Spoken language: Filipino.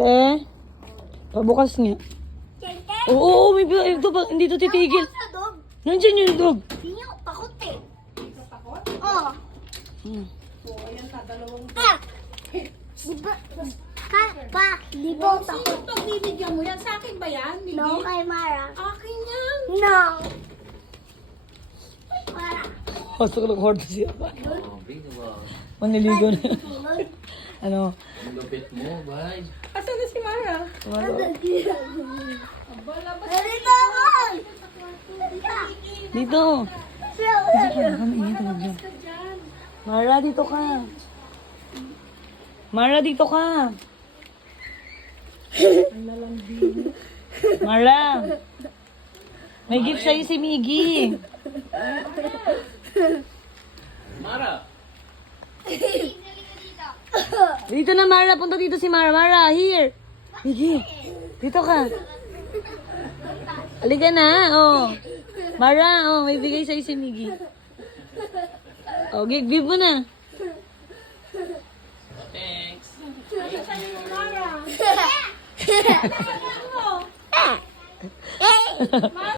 Te? Pabukas nga. Oo, may ito ba? Hindi to titigil. Nandiyan yung dog. Hindi niya ako takot eh. Hindi ka takot? Oo. So, ayan na, dalawang... Di ba? Pa, di ba ako takot? Sino itong binigyan mo yan? Sa akin ba yan? Miggy? No, kay Mara. Akin yan. No. Mara. Pasok ng kwarto siya. Oh, big ba? Maniligo na. Ano? Ang lupit mo, bye. Asan na si Mara? Dito ako! Dito. Mara, dito ka. Mara, dito ka. Mara. May gift sa'yo si Miggy. Mara! Dito na, Mara. Punta dito si Mara. Mara, here. Miggy, dito ka. Halika na, oh. Mara, oh, may bigay sa'yo si Miggy. Oh, give mo na. Thanks. Mara.